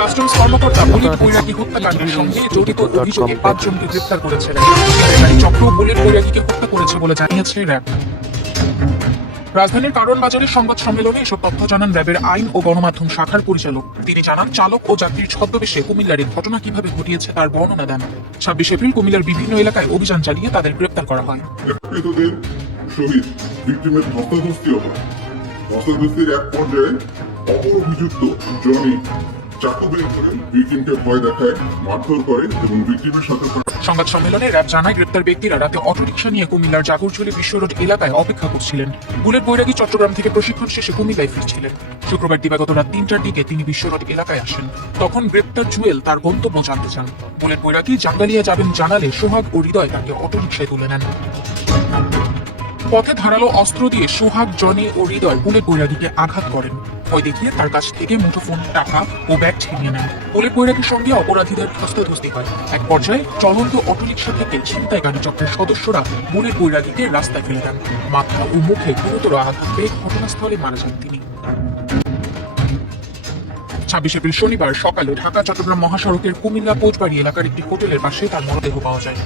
Customs কর্মকর্তা bullet বৈরাগী হত্যাকাণ্ডের সঙ্গে জড়িত অভিযোগে ৫ জনকে গ্রেপ্তার করেছে র্যাব। বেকারি চক্র বুলেট বৈরাগীকে হত্যা করেছে বলে জানিয়েছে র্যাব। রাজধানীর কারণ বাজারের সংবাদ সম্মেলনে এসব তথ্য জানান র্যাবের আইন ও গণমাধ্যম শাখার পরিচালক। তিনি জানান, চালক ও যাত্রীর ছদ্মবেশে কুমিল্লার এই ঘটনা কিভাবে ঘটিয়েছে তার বর্ণনা দেন। ২৬ এপ্রিল কুমিল্লার বিভিন্ন এলাকায় অভিযান চালিয়ে তাদের গ্রেপ্তার করা হয়। মৃতদের সহিত ভিকটিমের ধস্তাধস্তিও হয়। ধস্তাধস্তির এক পর্যায়ে অপর অভিযুক্ত জনি চাকু বের করে ভিকটিমকে ভয় দেখায়, মারধর করে এবং ভিকটিমের সাথে সংবাদ সম্মেলনে র্যাব জানায়, গ্রেপ্তার ব্যক্তিরা রাতে অটোরিকশা নিয়ে কুমিল্লার জাগরঝুলি বিশ্ব রোড এলাকায় অপেক্ষা করছিলেন। বুলেট বৈরাগী চট্টগ্রাম থেকে প্রশিক্ষণ শেষে কুমিল্লায় ফিরছিলেন। শুক্রবার দিবাগত রাত ৩টার দিকে তিনি বিশ্ব রোড এলাকায় আসেন। তখন গ্রেপ্তার জুয়েল তার গন্তব্য জানতে চান। বুলেট বৈরাগী জাঙ্গালিয়া যাবেন জানালে সোহাগ ও হৃদয় তাকে অটোরিকশায় তুলে নেন। পথে ধারালো অস্ত্র দিয়ে সোহাগ, জনি ও হৃদয় বুলেট বৈরাগীকে আঘাত করেন। ভয় দেখিয়ে তার কাছ থেকে মুঠোফোন, টাকা ও ব্যাগ ছিনিয়ে নেন। বুলেট বৈরাগীর সঙ্গে অপরাধীদের ধস্তাধস্তি হয়। এক পর্যায়ে চলন্ত অটোরিকশা থেকে ছিনতাইকারী চক্রের সদস্যরা বুলেট বৈরাগীকে রাস্তায় ফেলে দেন। মাথা ও মুখে গুরুতর আঘাত পেয়ে ঘটনাস্থলে মারা যান তিনি। ২৬ এপ্রিল শনিবার সকালে ঢাকা চট্টগ্রাম মহাসড়কের কুমিল্লা কোচবাড়ি এলাকার একটি হোটেলের পাশে তার মরদেহ পাওয়া যায়।